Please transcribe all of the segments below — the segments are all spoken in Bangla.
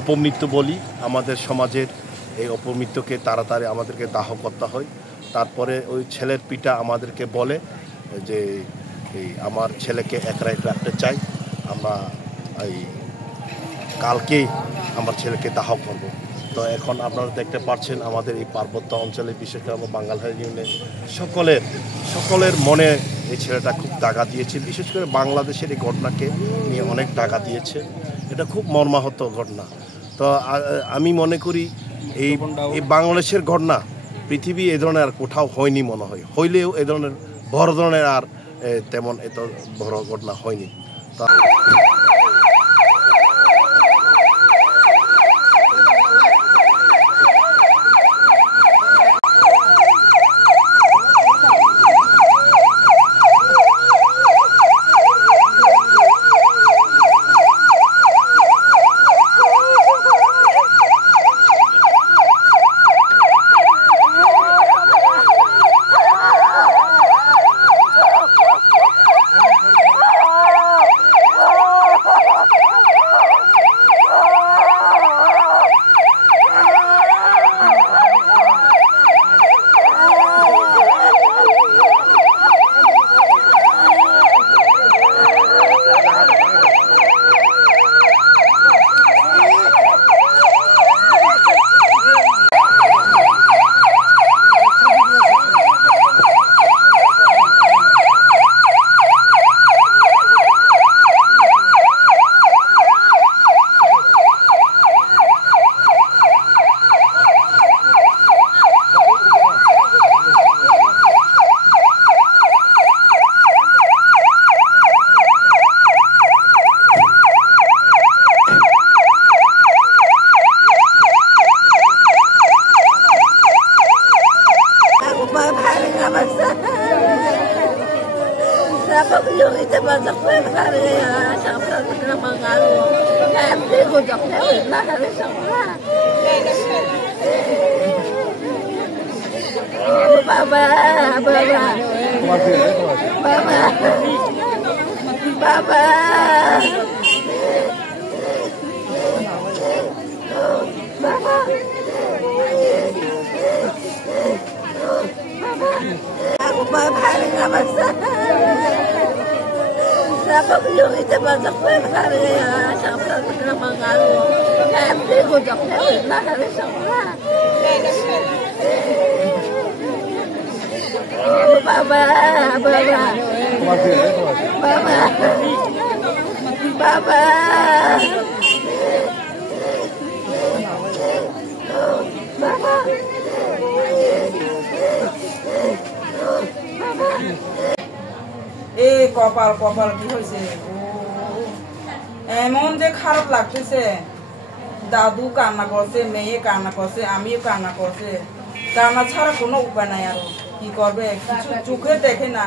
অপমৃত্যু বলি আমাদের সমাজের এই অপমৃত্যুকে তাড়াতাড়ি আমাদেরকে দাহ করতে হয়। তারপরে ওই ছেলের পিতা আমাদেরকে বলে যে এই আমার ছেলেকে একরা রাখতে চাই, আমরা এই কালকেই আমার ছেলেকে দাহ করব। তো এখন আপনারা দেখতে পাচ্ছেন আমাদের এই পার্বত্য অঞ্চলে বিশেষ করে আমার বাঙ্গালহাই ইউনিয়নে সকলের মনে এই ছেলেটা খুব দাগা দিয়েছে। বিশেষ করে বাংলাদেশের এই ঘটনাকে নিয়ে অনেক দাগা দিয়েছে। এটা খুব মর্মাহত ঘটনা। তো আমি মনে করি এই বাংলাদেশের ঘটনা পৃথিবী এ ধরনের আর কোথাও হয়নি মনে হয়। হইলেও এ ধরনের বড় ধরনের আর তেমন এত বড় ঘটনা হয়নি। কপাল কপাল কি হয়েছে? ও এমন যে খারাপ লাগতেছে, দাদু কান্না করছে, মেয়ে কান্না করছে, আমিও কান্না করছে। কান্না ছাড়া কোনো উপায় নাই, আর কি করবে, কিছু চোখে দেখে না।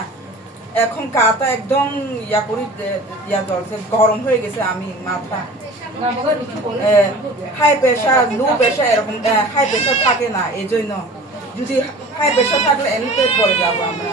এখন কাটা একদম ইয়া করি জ্বলছে, গরম হয়ে গেছে। আমি মাথা হাই প্রেশার, লো প্রেশার, এরকম হাই প্রেশার থাকে না। এই জন্য যদি হাই প্রেশার থাকলে এমনিতে পড়ে যাবো আমরা।